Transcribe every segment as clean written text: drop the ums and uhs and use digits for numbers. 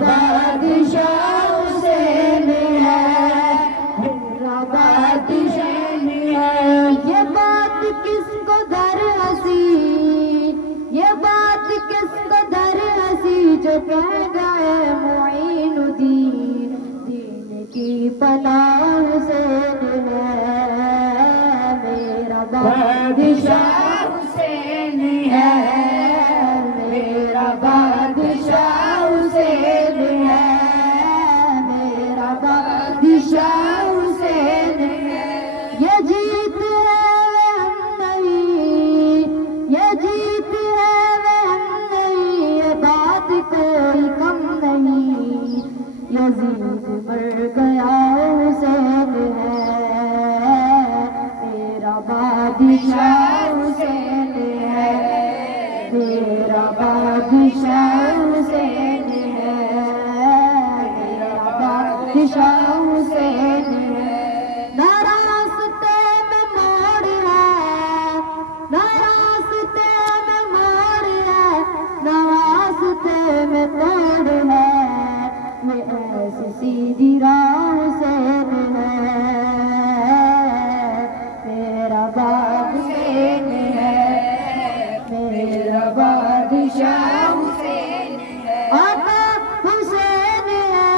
بادشاہ حسین ہے، میرا بادشاہ ہے۔ یہ بات کس کو در ہنسی، یہ بات کس کو در ہنسی، جو کہہ گئے معین الدین، دین کی پناہ حسین ہے، میرا بادشاہ حسین ہے، میرا بادشاہ حسین ہے، میرا بادشاہ حسین ہے۔ یہ جیت ہے وہ ہم نہیں، یہ جیت ہے وہ ہم نہیں، یہ بات کوئی کم نہیں، یزید مر گیا حسین ہے، میرا بادشاہ حسین ہے، میرا بادشاہ حسین ہے، میرا بادشاہ حسین ہے۔ نہ راستے میں موڑ ہے، نہ راستے میں موڑ ہے، نہ راستے میں توڑ ہے، یہ ایسی سیدھی راہ حسین ہے، میرا بادشاہ ہے، میرا بادشاہ حسین ہے۔ آقا حسین ہے،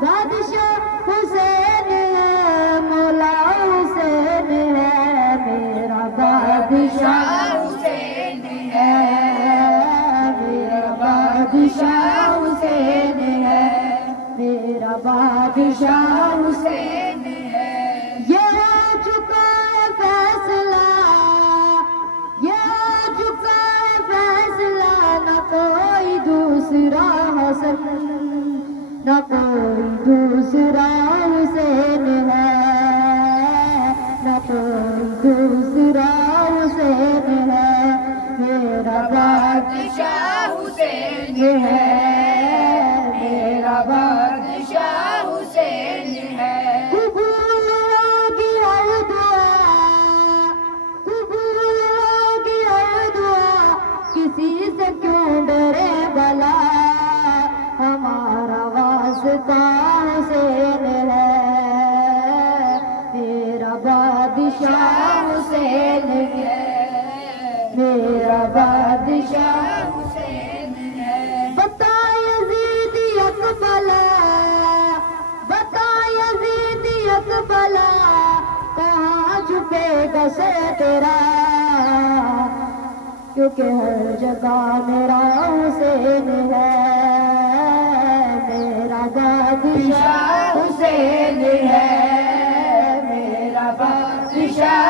بادشاہ حسین ہے، مولا حسین ہے، میرا بادشاہ حسین ہے، میرا بادشاہ حسین ہے، میرا بادشاہ حسین ہے۔ یہ ہو چکا ہے فیصلہ، یہ ہو چکا ہے فیصلہ، نہ کوئی دوسرا حسن، نہ کوئی دوسرا حسین ہے، نہ کوئی دوسرا حسین ہے، میرا بادشاہ حسین ہے، میرا بادشاہ حسین ہے۔ قبول ہوگی ہر دعا، قبول ہوگی ہر دعا، کسی سے کیوں ڈرے بلا، ہمارا واسطہ حسین ہے، میرا بادشاہ حسین ہے، میرا بادشاہ حسین ہے۔ بتا یزید اقبلا، بتا یزید اقبلا، کہاں چھپے گا سے تیرا، کیونکہ ہر جگہ میرا حسین ہے، میرا بادشاہ حسین ہے، میرا بادشاہ